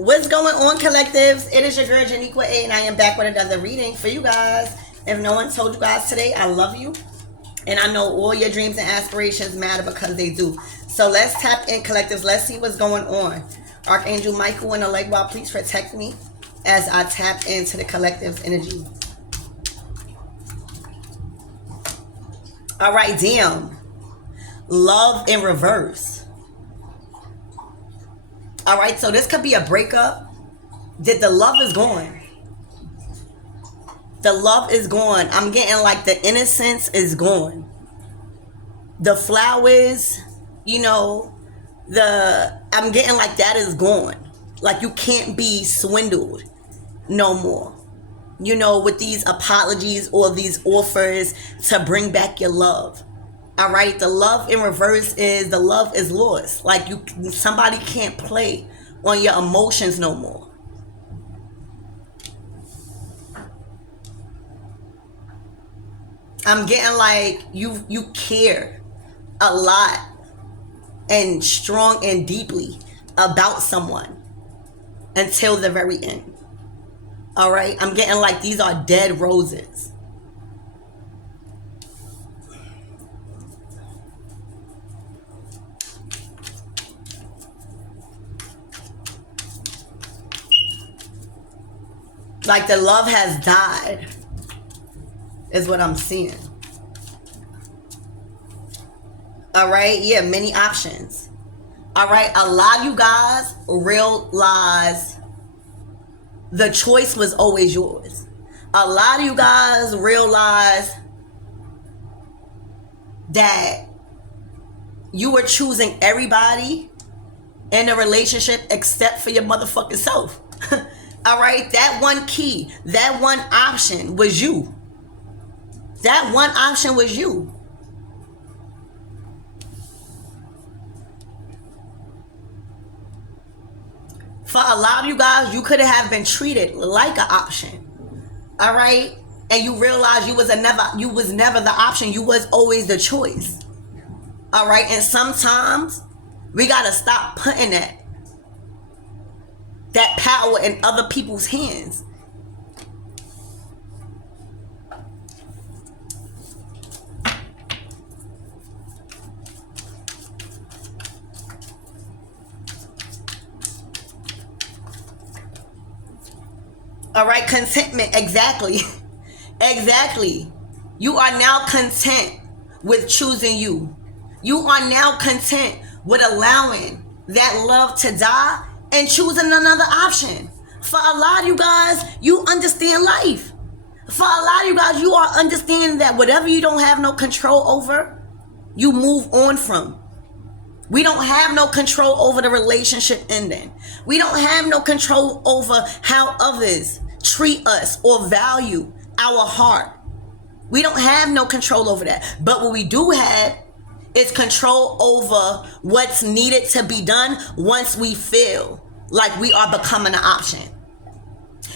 What's going on, collectives? It is your girl 𝐥𝐤𝐤, and I am back with another reading for you guys. If no one told you guys today, I love you, and I know all your dreams and aspirations matter because they do. So let's tap in, collectives. Let's see what's going on. Archangel Michael and elegba, please protect me as I tap into the collective's energy. All right, damn. Love in reverse. All right, so this could be a breakup. The love is gone. The love is gone. I'm getting like the innocence is gone. The flowers, you know, I'm getting like that is gone. Like you can't be swindled no more. You know, with these apologies or these offers to bring back your love. All right, the love in reverse is the love is lost. Like somebody can't play on your emotions no more. I'm getting like you care a lot and strong and deeply about someone until the very end. All right, I'm getting like these are dead roses. Like the love has died is what I'm seeing. All right, yeah, many options. All right, a lot of you guys realize the choice was always yours. A lot of you guys realize that you were choosing everybody in a relationship except for your motherfucking self. All right, that one key, that one option was you. That one option was you. For a lot of you guys, you could have been treated like an option. All right? And you realize you was never the option. You was always the choice. All right? And sometimes we got to stop putting that power in other people's hands. All right, contentment, exactly. Exactly. You are now content with choosing you. You are now content with allowing that love to die and choosing another option. For a lot of you guys, you understand life. For a lot of you guys, you are understanding that whatever you don't have no control over, you move on from. We don't have no control over the relationship ending. We don't have no control over how others treat us or value our heart. We don't have no control over that. But what we do have is control over what's needed to be done once we feel like we are becoming an option.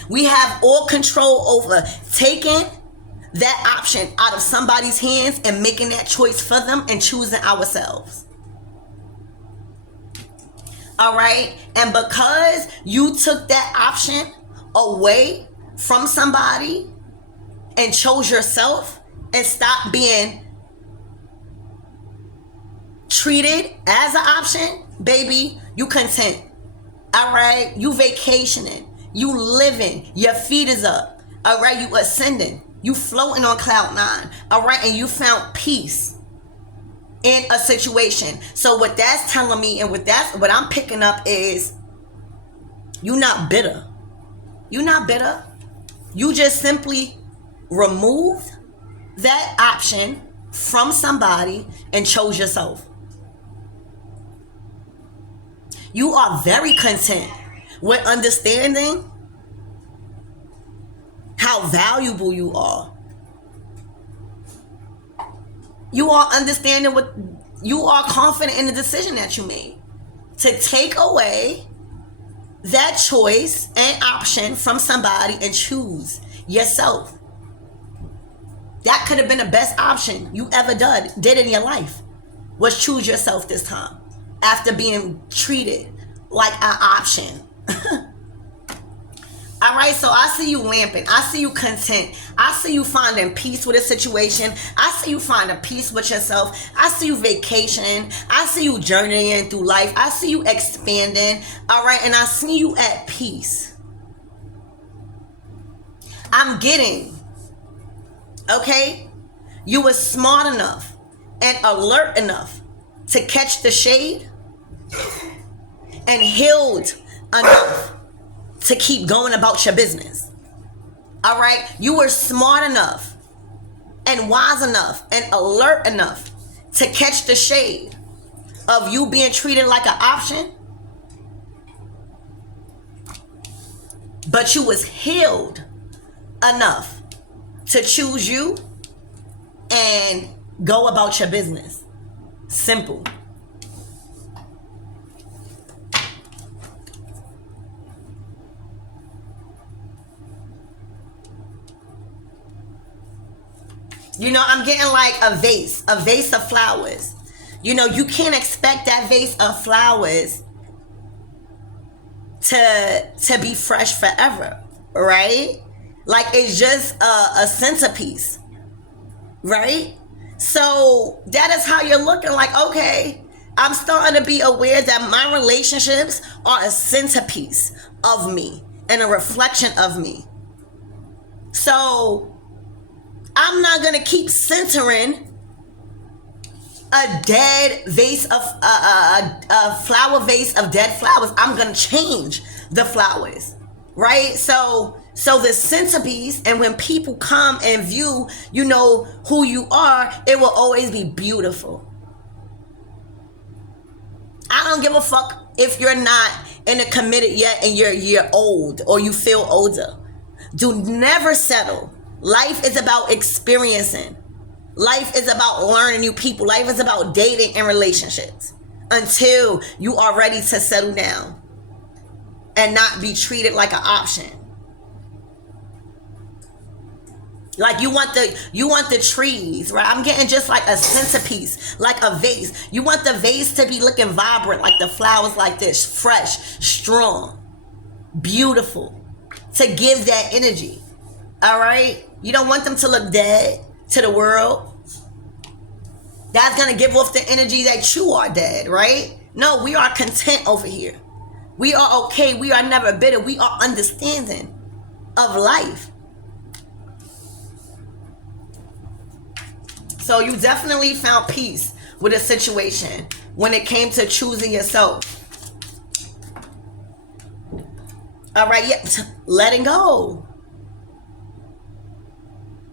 We have all control over taking that option out of somebody's hands and making that choice for them and choosing ourselves. All right? And because you took that option away from somebody and chose yourself and stopped being treated as an option, baby, you content. All right? You vacationing. You living. Your feet is up. All right? You ascending. You floating on cloud 9. All right? And you found peace in a situation. So what that's telling me and what I'm picking up is you're not bitter. You're not bitter. You just simply removed that option from somebody and chose yourself. You are very content with understanding how valuable you are. You are understanding you are confident in the decision that you made to take away that choice and option from somebody and choose yourself. That could have been the best option you ever did in your life, was choose yourself this time after being treated like an option. All right, so I see you lamping. I see you content. I see you finding peace with a situation. I see you finding peace with yourself. I see you vacationing. I see you journeying through life. I see you expanding. All right, and I see you at peace. I'm getting, okay, you were smart enough and alert enough to catch the shade and healed enough to keep going about your business. All right, you were smart enough and wise enough and alert enough to catch the shade of you being treated like an option, but you was healed enough to choose you and go about your business. Simple. You know, I'm getting like a vase of flowers. You know, you can't expect that vase of flowers to be fresh forever, right? Like, it's just a centerpiece, right? So that is how you're looking, like, okay, I'm starting to be aware that my relationships are a centerpiece of me and a reflection of me. So I'm not going to keep centering a dead vase of a flower vase of dead flowers. I'm going to change the flowers, right? So the centerpiece, and when people come and view, you know, who you are, it will always be beautiful. I don't give a fuck if you're not in a committed yet and you're old or you feel older. Do never settle. Life is about experiencing. Life is about learning new people. Life is about dating and relationships until you are ready to settle down and not be treated like an option. Like, you want the trees, right? I'm getting just like a centerpiece, like a vase. You want the vase to be looking vibrant, like the flowers like this, fresh, strong, beautiful, to give that energy. All right? You don't want them to look dead to the world. That's going to give off the energy that you are dead, right? No, we are content over here. We are okay. We are never bitter. We are understanding of life. So you definitely found peace with a situation when it came to choosing yourself. All right, yeah, letting go.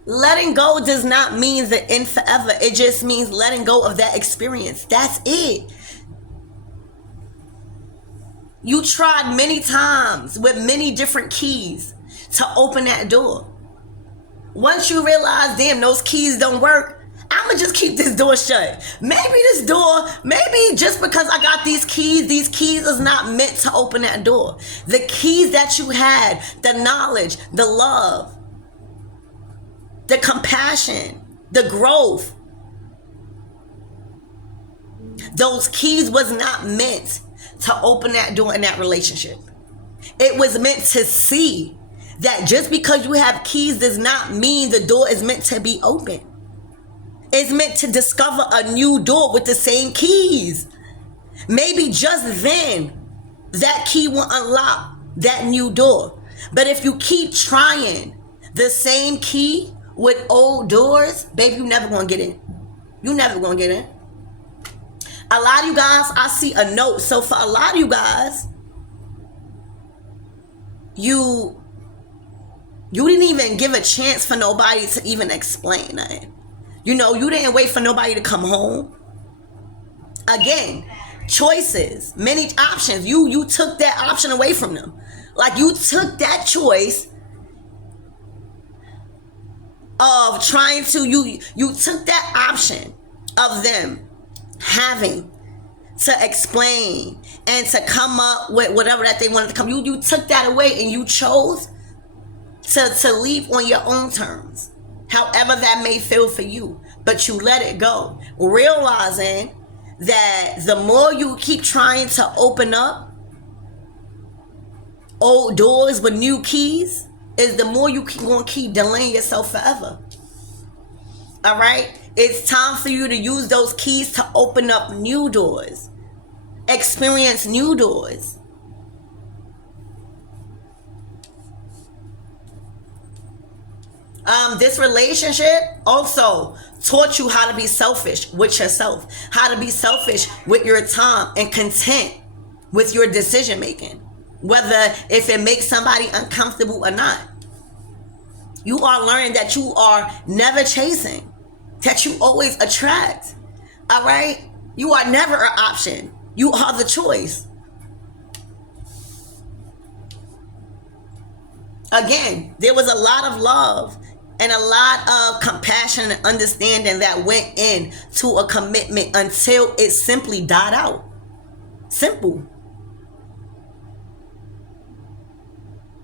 Letting go does not mean the end forever. It just means letting go of that experience. That's it. You tried many times with many different keys to open that door. Once you realize, damn, those keys don't work, I'm going to just keep this door shut. Maybe just because I got these keys is not meant to open that door. The keys that you had, the knowledge, the love, the compassion, the growth, those keys was not meant to open that door in that relationship. It was meant to see that just because you have keys does not mean the door is meant to be open. It's meant to discover a new door with the same keys. Maybe just then that key will unlock that new door. But if you keep trying the same key with old doors, baby, you never gonna get in. You never gonna get in. A lot of you guys, I see a note. So for a lot of you guys, you didn't even give a chance for nobody to even explain nothing. You know, you didn't wait for nobody to come home. Again, choices, many options. You took that option away from them. Like, you took that choice of trying to, you took that option of them having to explain and to come up with whatever that they wanted to come. You took that away and you chose to leave on your own terms, however that may feel for you, but you let it go, realizing that the more you keep trying to open up old doors with new keys, is the more you keep going to keep delaying yourself forever. All right? It's time for you to use those keys to open up new doors. Experience new doors. This relationship also taught you how to be selfish with yourself, how to be selfish with your time and content with your decision making, whether if it makes somebody uncomfortable or not. You are learning that you are never chasing, that you always attract. All right? You are never an option. You are the choice. Again, there was a lot of love and a lot of compassion and understanding that went into a commitment until it simply died out. Simple.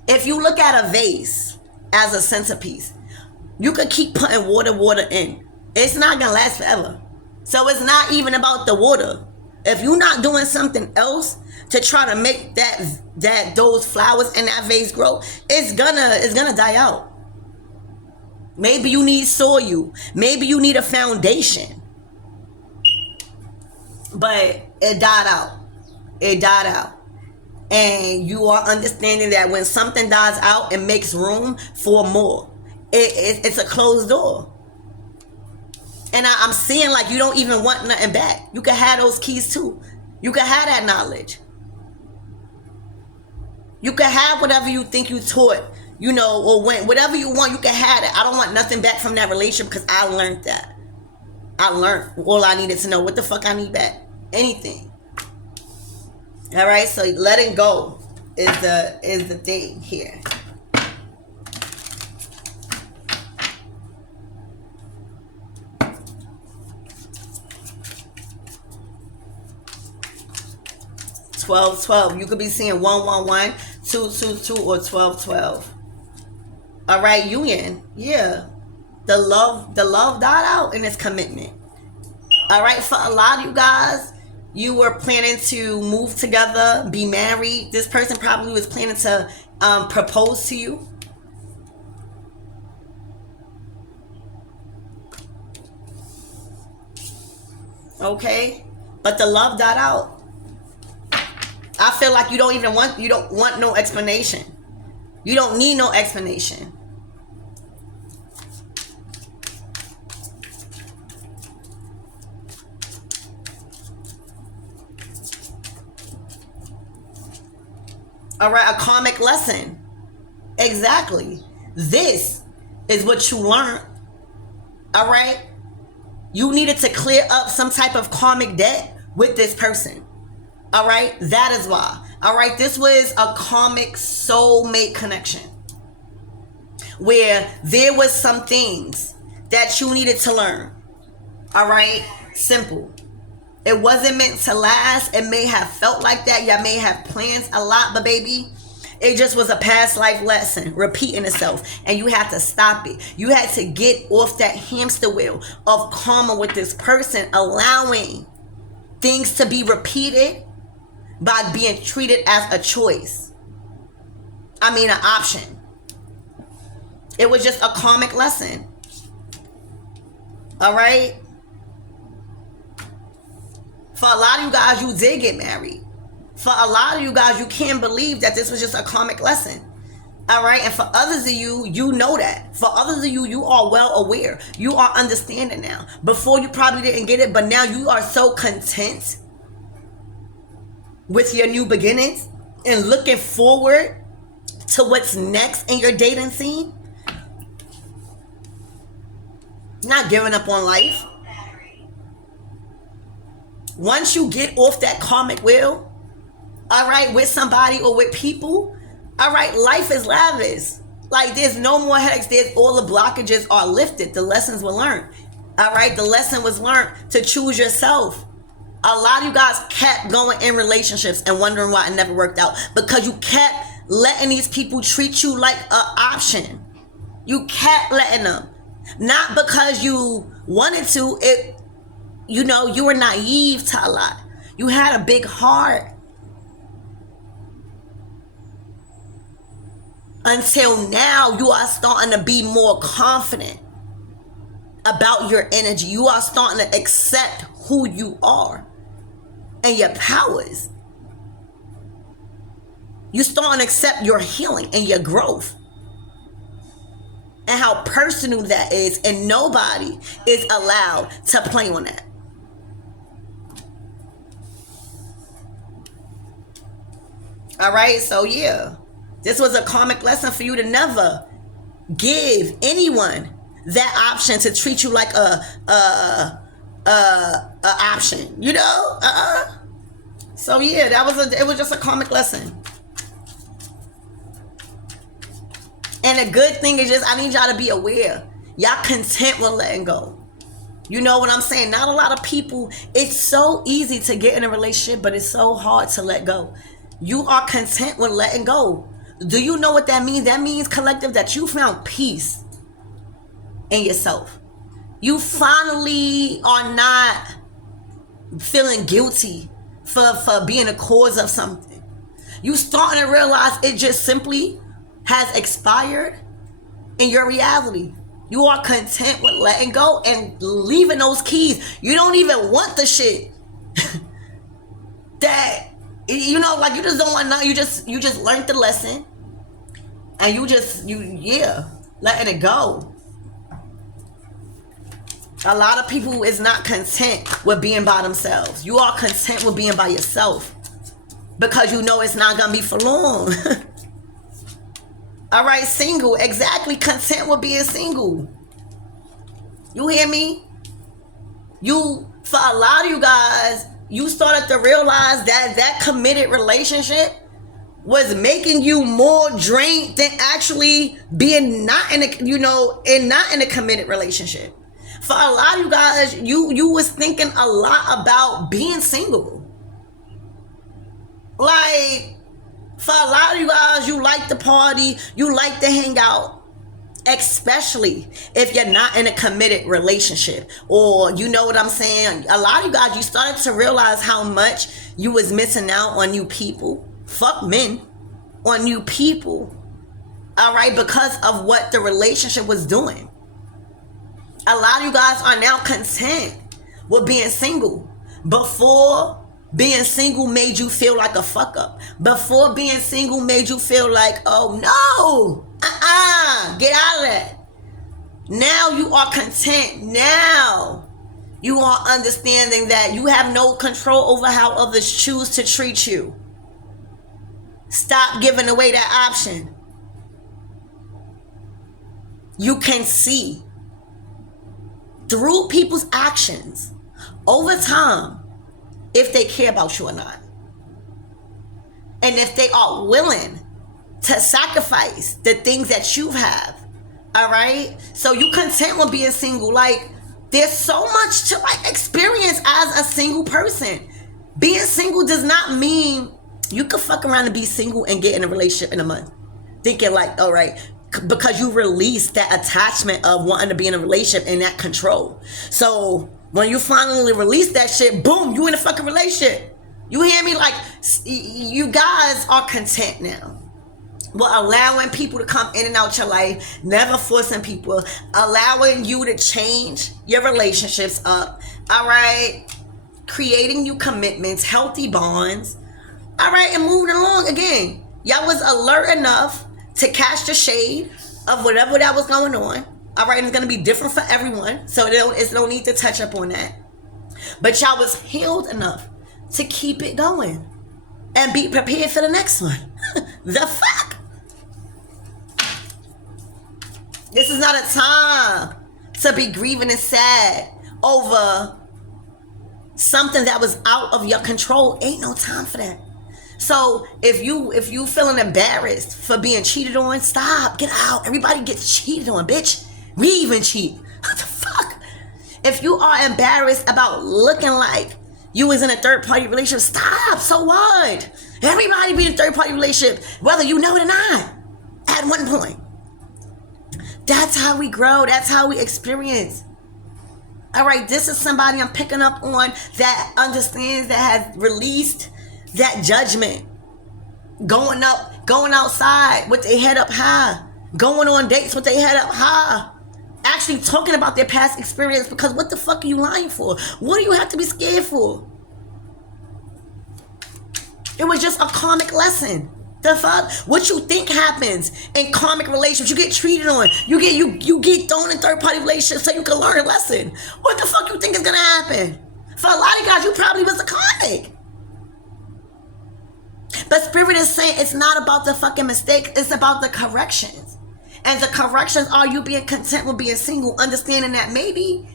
If you look at a vase as a centerpiece, you could keep putting water in. It's not going to last forever. So it's not even about the water. If you're not doing something else to try to make those flowers in that vase grow, it's gonna die out. Maybe you need soil. Maybe you need a foundation. But it died out. It died out. And you are understanding that when something dies out, it makes room for more. It's a closed door. And I'm seeing like you don't even want nothing back. You can have those keys too. You can have that knowledge. You can have whatever you think you taught, you know, or whatever you want, you can have it. I don't want nothing back from that relationship because I learned that. I learned all I needed to know. What the fuck I need back? Anything. All right, so letting go is the thing here. $12. You could be seeing 111, 222, or 12. All right, union. Yeah, the love died out in its commitment. All right, for a lot of you guys, you were planning to move together, be married. This person probably was planning to propose to you. Okay, but the love died out. I feel like you don't want no explanation. You don't need no explanation. All right, a karmic lesson. Exactly. This is what you learned. All right. You needed to clear up some type of karmic debt with this person. All right. That is why. All right. This was a karmic soulmate connection where there was some things that you needed to learn. All right. Simple. It wasn't meant to last. It may have felt like that. Y'all may have plans a lot, but baby, it just was a past life lesson repeating itself, and you had to stop it. You had to get off that hamster wheel of karma with this person, allowing things to be repeated by being treated as a choice. I mean, an option. It was just a karmic lesson. All right? For a lot of you guys, you did get married. For a lot of you guys, you can't believe that this was just a karmic lesson. All right? And for others of you, you know that. For others of you, you are well aware. You are understanding now. Before, you probably didn't get it, but now you are so content with your new beginnings and looking forward to what's next in your dating scene. Not giving up on life. Once you get off that karmic wheel, all right, with somebody or with people, all right, life is lavish. Like, there's no more headaches. There's all the blockages are lifted. The lessons were learned. All right, the lesson was learned to choose yourself. A lot of you guys kept going in relationships and wondering why it never worked out, because you kept letting these people treat you like an option. You kept letting them. Not because you wanted to. You know, you were naive to a lot. You had a big heart. until now you are starting to be more confident about your energy. You are starting to accept who you are and your powers. You starting to accept your healing and your growth and how personal that is, and nobody is allowed to play on that. All right, so yeah, this was a karmic lesson for you to never give anyone that option to treat you like a option, you know. So yeah, it was just a karmic lesson. And the good thing is just, I need y'all to be aware. Y'all content with letting go. You know what I'm saying? Not a lot of people, it's so easy to get in a relationship, but it's so hard to let go. You are content with letting go. Do you know what that means? That means, collective, that you found peace in yourself. You finally are not feeling guilty for being a cause of something. You starting to realize it just simply has expired in your reality. You are content with letting go and leaving those keys. You don't even want the shit that, you know, like, you just don't want nothing. You just learned the lesson, and you letting it go. A lot of people is not content with being by themselves. You are content with being by yourself because you know it's not gonna be for long. All right, single, exactly, content with being single. You hear me? For a lot of you guys, you started to realize that committed relationship was making you more drained than actually being not in a committed relationship. For a lot of you guys, you was thinking a lot about being single. Like, for a lot of you guys, you like to party, you like to hang out, especially if you're not in a committed relationship. Or, you know what I'm saying? A lot of you guys, you started to realize how much you was missing out on new people. Fuck men. On new people. All right, because of what the relationship was doing. A lot of you guys are now content with being single. Before, being single made you feel like a fuck up. Before, being single made you feel like, oh no, get out of that. Now you are content. Now you are understanding that you have no control over how others choose to treat you. Stop giving away that option. You can see through people's actions over time if they care about you or not. And if they are willing to sacrifice the things that you have. All right? So you content with being single. Like, there's so much to experience as a single person. Being single does not mean you could fuck around and be single and get in a relationship in a month. Thinking like, all right, because you release that attachment of wanting to be in a relationship and that control. So when you finally release that shit, boom, you in a fucking relationship. You hear me? Like, you guys are content now. Well, allowing people to come in and out your life, never forcing people, allowing you to change your relationships up. All right, creating new commitments, healthy bonds. All right, and moving along again. Y'all was alert enough to catch the shade of whatever that was going on. All right, and it's going to be different for everyone. So it's no need to touch up on that. But y'all was healed enough to keep it going and be prepared for the next one. The fuck? This is not a time to be grieving and sad over something that was out of your control. Ain't no time for that. So if you feeling embarrassed for being cheated on, stop. Get out. Everybody gets cheated on, bitch. We even cheat. What the fuck? If you are embarrassed about looking like you was in a third-party relationship, stop. So what? Everybody be in a third-party relationship, whether you know it or not, at one point. That's how we grow. That's how we experience. All right, this is somebody I'm picking up on that understands, that has released that judgment, going up going outside with their head up high, going on dates with their head up high, actually talking about their past experience, because what the fuck are you lying for? What do you have to be scared for? It was just a karmic lesson. The fuck? What you think happens in karmic relationships? You get treated on. You get thrown in third-party relationships so you can learn a lesson. What the fuck you think is gonna happen? For a lot of guys, you probably was a karmic. But Spirit is saying it's not about the fucking mistake. It's about the corrections. And the corrections are you being content with being single, understanding that maybe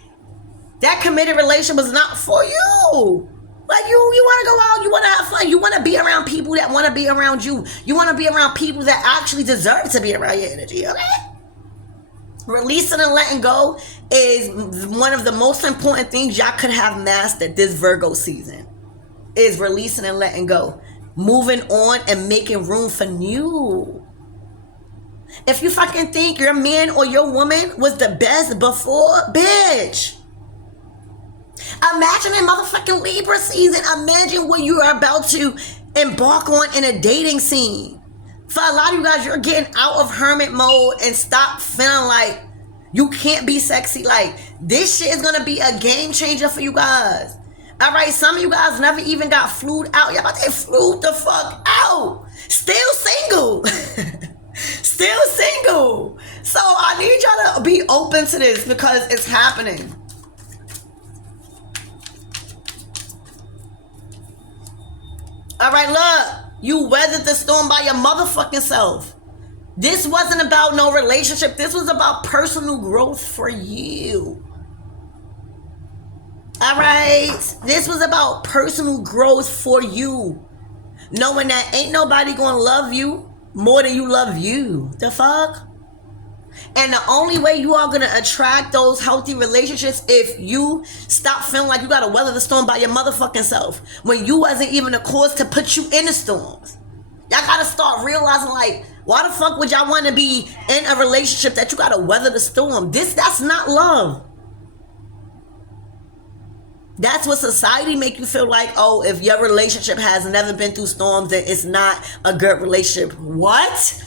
that committed relationship was not for you. Like you want to go out, you want to have fun, you want to be around people that want to be around you. You want to be around people that actually deserve to be around your energy, okay? Releasing and letting go is one of the most important things y'all could have mastered this Virgo season. Is releasing and letting go. Moving on and making room for new. If you fucking think your man or your woman was the best before, bitch. Imagine in motherfucking Libra season. Imagine what you are about to embark on in a dating scene. For a lot of you guys, you're getting out of hermit mode and stop feeling like you can't be sexy. Like, this shit is gonna be a game changer for you guys. Alright, some of you guys never even got flued out. Y'all about to get flued the fuck out. Still single. Still single. So I need y'all to be open to this because it's happening. Alright, look. You weathered the storm by your motherfucking self. This wasn't about no relationship. This was about personal growth for you. Alright? This was about personal growth for you. Knowing that ain't nobody gonna love you more than you love you. The fuck? And the only way you are gonna attract those healthy relationships if you stop feeling like you gotta weather the storm by your motherfucking self. When you wasn't even the cause to put you in the storms. Y'all gotta start realizing, like, why the fuck would y'all want to be in a relationship that you gotta weather the storm? That's not love. That's what society make you feel like, oh, if your relationship has never been through storms, then it's not a good relationship. What?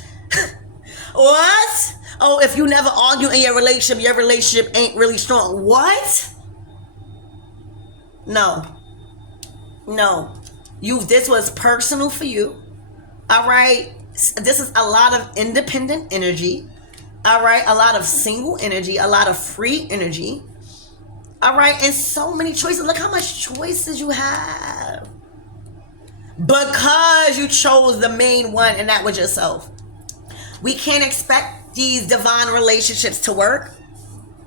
What? Oh, if you never argue in your relationship ain't really strong. What? No. No. This was personal for you. All right? This is a lot of independent energy. All right? A lot of single energy. A lot of free energy. All right? And so many choices. Look how much choices you have. Because you chose the main one, and that was yourself. We can't expect these divine relationships to work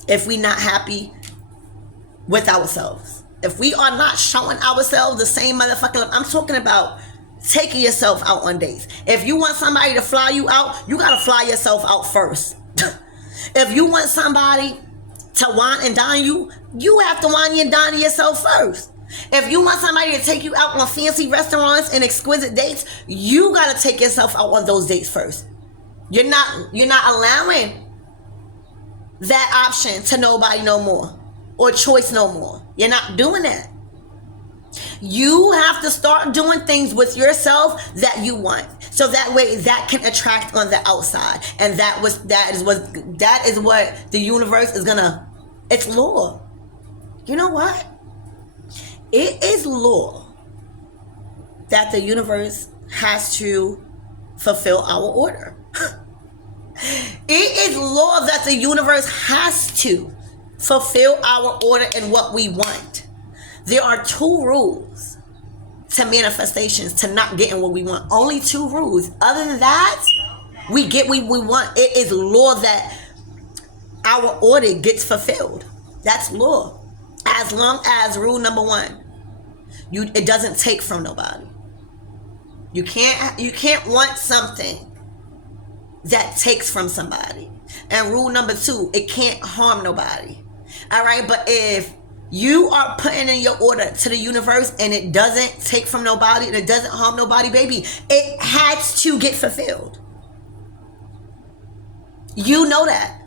if we're not happy with ourselves. If we are not showing ourselves the same motherfucking love. I'm talking about taking yourself out on dates. If you want somebody to fly you out, you gotta fly yourself out first. If you want somebody to wine and dine you, you have to wine and dine yourself first. If you want somebody to take you out on fancy restaurants and exquisite dates, you gotta take yourself out on those dates first. You're not allowing that option to nobody no more, or choice no more. You're not doing that. You have to start doing things with yourself that you want, so that way that can attract on the outside. And that is what the universe is gonna. It's law. You know what? It is law that the universe has to fulfill our order. It is law that the universe has to fulfill our order and what we want. There are 2 rules to manifestations, to not getting what we want. Only 2 rules. Other than that, we get what we want. It is law that our order gets fulfilled. That's law. As long as rule number 1, it doesn't take from nobody. You can't want something that takes from somebody. And rule number 2, it can't harm nobody. All right, but if you are putting in your order to the universe and it doesn't take from nobody and it doesn't harm nobody, baby, it has to get fulfilled. You know that.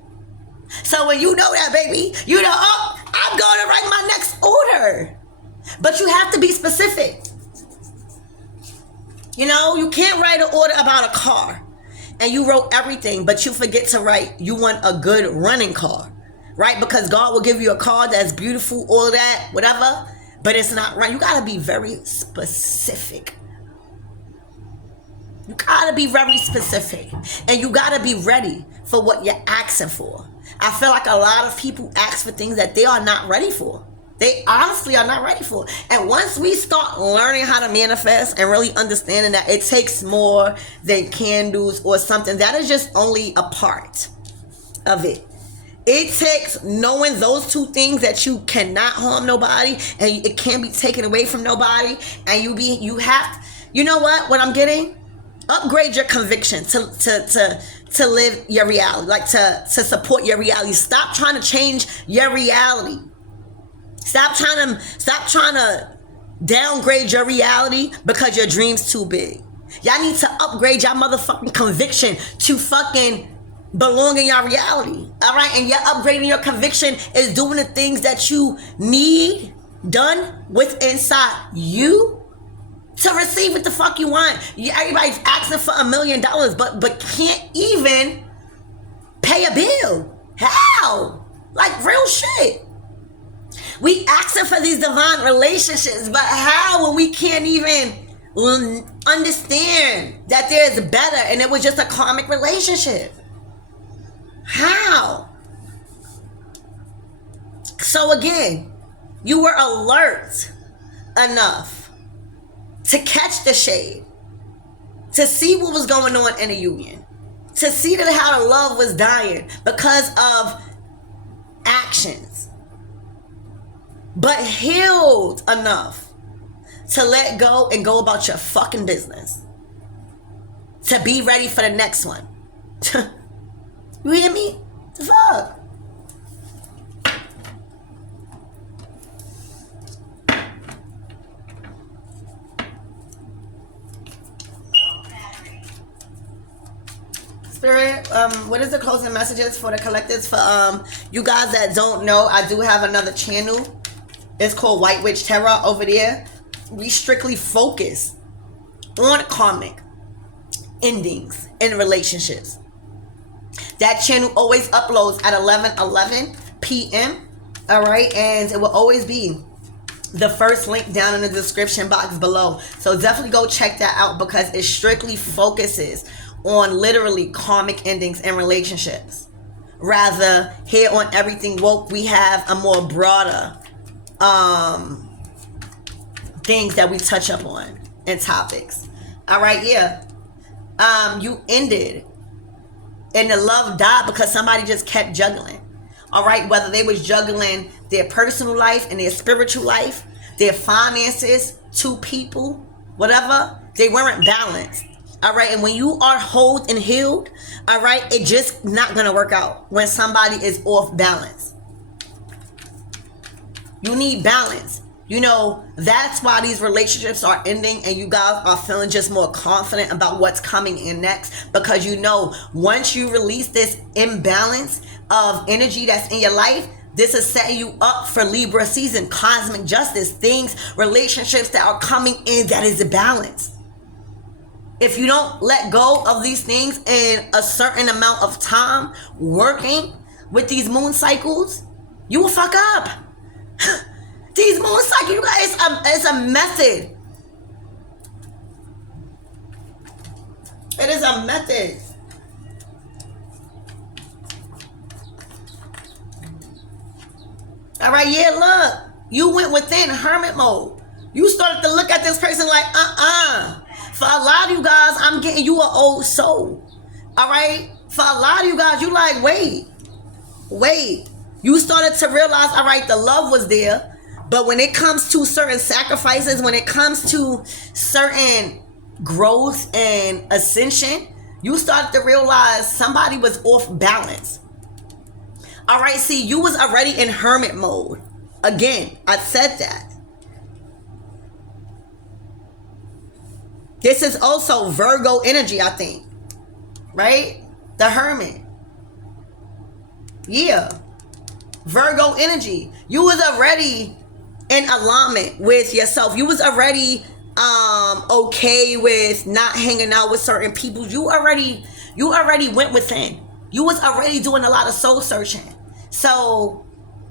So when you know that, baby, you know, oh, I'm going to write my next order. But you have to be specific. You know, you can't write an order about a car and you wrote everything, but you forget to write you want a good running car, right? Because God will give you a car that's beautiful, all that, whatever, but it's not right. You got to be very specific. You got to be very specific, and you got to be ready for what you're asking for. I feel like a lot of people ask for things that they are not ready for. They honestly are not ready for. And once we start learning how to manifest and really understanding that it takes more than candles or something, that is just only a part of it. It takes knowing those two things, that you cannot harm nobody and it can't be taken away from nobody. And you have, you know what I'm getting? Upgrade your conviction to live your reality, like to support your reality. Stop trying to change your reality. Stop trying to downgrade your reality because your dream's too big. Y'all need to upgrade your motherfucking conviction to fucking belong in your reality. All right? And you're upgrading your conviction is doing the things that you need done with inside you to receive what the fuck you want. Everybody's asking for $1 million, but can't even pay a bill. How? Like real shit. We asking for these divine relationships, but how when we can't even understand that there's better and it was just a karmic relationship? How? So again, you were alert enough to catch the shade, to see what was going on in the union, to see that how the love was dying because of actions, but healed enough to let go and go about your fucking business, to be ready for the next one. You hear me? The fuck? Spirit, what is the closing messages for the collectives? For you guys that don't know, I do have another channel. It's called White Witch Tarot over there. We strictly focus on karmic endings in relationships. That channel always uploads at 11 p.m. All right, and it will always be the first link down in the description box below. So definitely go check that out because it strictly focuses on literally karmic endings and relationships. Rather, here on Everything Woke, we have a more broader things that we touch up on and topics. All right, yeah. You ended and the love died because somebody just kept juggling. All right, whether they was juggling their personal life and their spiritual life, their finances, two people, whatever, they weren't balanced. All right, and when you are whole and healed, all right, it just not gonna work out when somebody is off balance. You need balance. You know, that's why these relationships are ending and you guys are feeling just more confident about what's coming in next, because you know once you release this imbalance of energy that's in your life, this is setting you up for Libra season, cosmic justice, things, relationships that are coming in that is a balance. If you don't let go of these things in a certain amount of time working with these moon cycles, you will fuck up. These moon cycles, you guys, it's a method. It is a method. All right, yeah, look. You went within hermit mode. You started to look at this person like, For a lot of you guys, I'm getting you an old soul. All right? For a lot of you guys, you like, wait. You started to realize, all right, the love was there. But when it comes to certain sacrifices, when it comes to certain growth and ascension, you started to realize somebody was off balance. All right, see, you was already in hermit mode. Again, I said that. This is also Virgo energy, I think. Right? The hermit. Yeah. Virgo energy. You was already in alignment with yourself. You was already okay with not hanging out with certain people. You already went within. You was already doing a lot of soul searching. So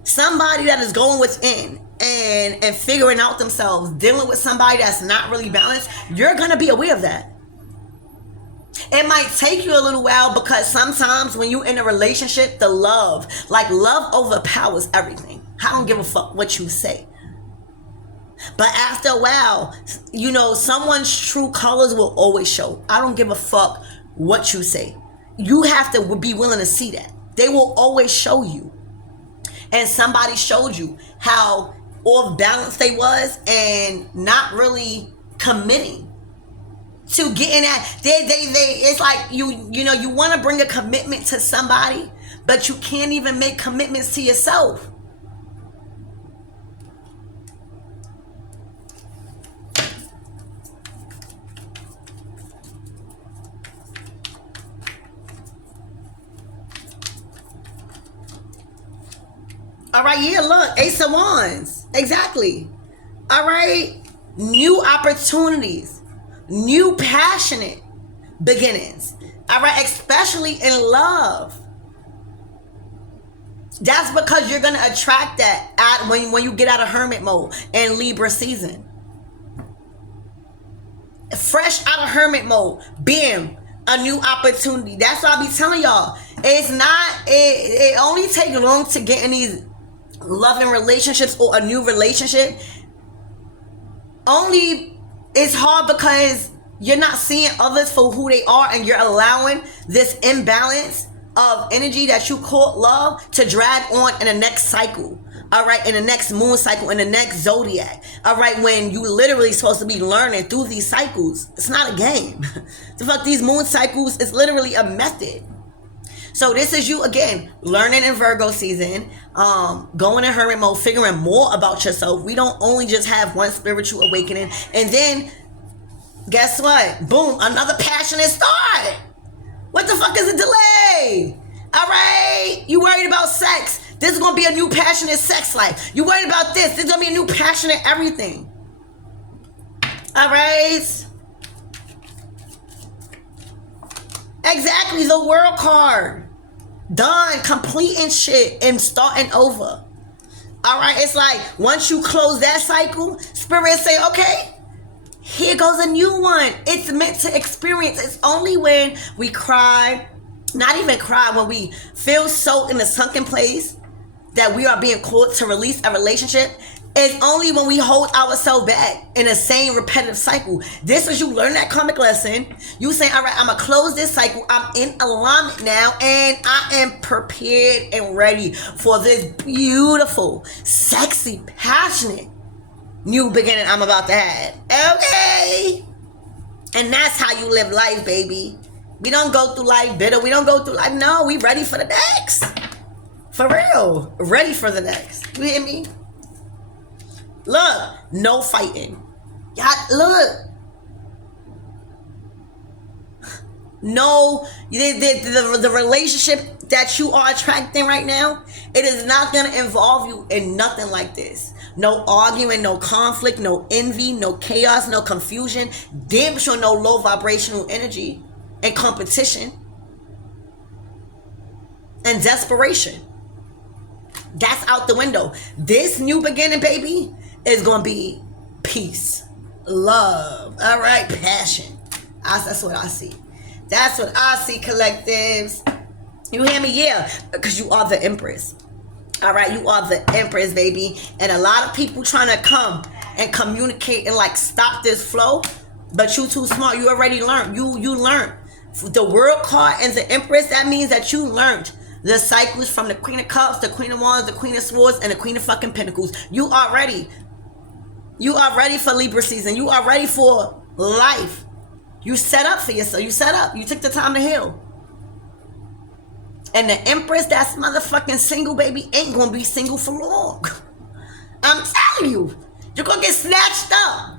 somebody that is going within and figuring out themselves, dealing with somebody that's not really balanced, you're gonna be aware of that. It might take you a little while, because sometimes when you're in a relationship, the love overpowers everything. I don't give a fuck what you say. But after a while, you know, someone's true colors will always show. I don't give a fuck what you say. You have to be willing to see that. They will always show you. And somebody showed you how off balance they was and not really committing to getting at. It's like you know, you want to bring a commitment to somebody, but you can't even make commitments to yourself. All right, yeah, look, Ace of Wands. Exactly. All right. New opportunities. New passionate beginnings. All right, especially in love. That's because you're going to attract that when you get out of hermit mode and Libra season. Fresh out of hermit mode. Bam. A new opportunity. That's what I be telling y'all. It's not, it only takes long to get in these loving relationships or a new relationship. Only it's hard because you're not seeing others for who they are, and you're allowing this imbalance of energy that you call love to drag on in the next cycle. All right, in the next moon cycle, in the next zodiac. All right, when you literally supposed to be learning through these cycles. It's not a game. The fuck, these moon cycles is literally a method. So this is you again, learning in Virgo season, going in hermit mode, figuring more about yourself. We don't only just have one spiritual awakening, and then guess what? Boom, another passionate start. What the fuck is a delay? All right, you worried about sex? This is gonna be a new passionate sex life. You worried about this? This is gonna be a new passionate everything. All right. Exactly, the world card. Done, completing shit and starting over. All right, it's like once you close that cycle, spirit say, okay, here goes a new one. It's meant to experience. It's only when we cry, not even cry, when we feel so in a sunken place that we are being called to release a relationship. It's only when we hold ourselves back in the same repetitive cycle. This is you learn that karmic lesson. You saying, all right, I'm going to close this cycle. I'm in alignment now, and I am prepared and ready for this beautiful, sexy, passionate new beginning I'm about to have. Okay? And that's how you live life, baby. We don't go through life bitter. We don't go through life. No, we ready for the next. For real. Ready for the next. You hear me? Look, no fighting. Y'all, look. No, the relationship that you are attracting right now, it is not going to involve you in nothing like this. No arguing, no conflict, no envy, no chaos, no confusion. Damn sure no low vibrational energy and competition and desperation. That's out the window. This new beginning, baby, is going to be peace, love, all right, passion. That's what I see. That's what I see, collectives. You hear me? Yeah, because you are the Empress. All right, you are the Empress, baby. And a lot of people trying to come and communicate and like stop this flow, but you too smart. You already learned. You learned. The World card and the Empress, that means that you learned the cycles from the Queen of Cups, the Queen of Wands, the Queen of Swords, and the Queen of fucking Pentacles. You are ready. You are ready for Libra season. You are ready for life. You set up for yourself. You set up. You took the time to heal. And the Empress that's motherfucking single, baby, ain't gonna be single for long. I'm telling you. You're gonna get snatched up.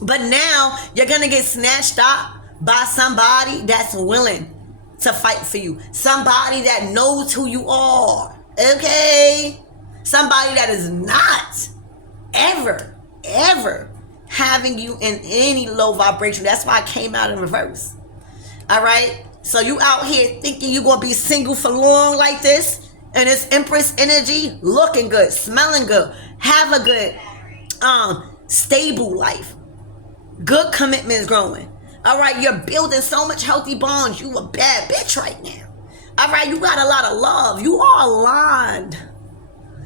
But now, you're gonna get snatched up by somebody that's willing to fight for you. Somebody that knows who you are. Okay? Somebody that is not ever having you in any low vibration. That's why I came out in reverse. All right? So you out here thinking you're going to be single for long like this, and it's Empress energy, looking good, smelling good, have a good, stable life. Good commitments growing. All right? You're building so much healthy bonds. You a bad bitch right now. All right? You got a lot of love. You are aligned.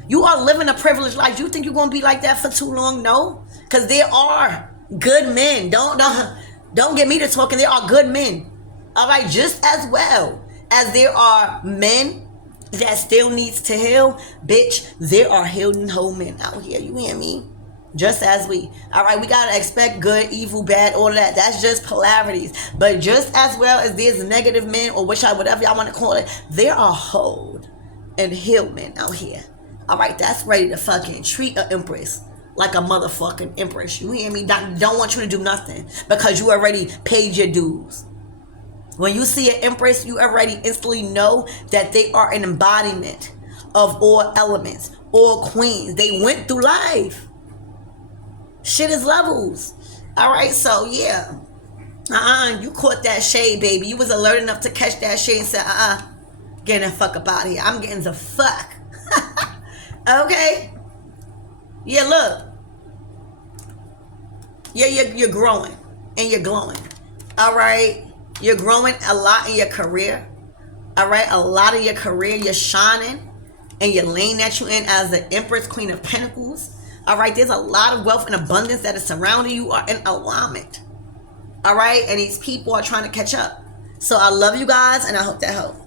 You are living a privileged life. You think you're going to be like that for too long? No. Because there are good men. Don't get me to talking. There are good men. All right. Just as well as there are men that still needs to heal. Bitch, there are healing whole men out here. You hear me? Just as we. All right. We got to expect good, evil, bad, all of that. That's just polarities. But just as well as there's negative men, or whatever y'all want to call it, there are whole and healed men out here. All right, that's ready to fucking treat an empress like a motherfucking empress. You hear me? Don't want you to do nothing because you already paid your dues. When you see an empress, you already instantly know that they are an embodiment of all elements, all queens. They went through life. Shit is levels. All right, so yeah. You caught that shade, baby. You was alert enough to catch that shade and say, get the fuck up out of here. I'm getting the fuck. Okay? Yeah, look. Yeah, you're growing and you're glowing. All right? You're growing a lot in your career. All right? A lot of your career, you're shining and your lane that you're in as the Empress, Queen of Pentacles. All right? There's a lot of wealth and abundance that is surrounding you, are in alignment. All right? And these people are trying to catch up. So I love you guys and I hope that helped.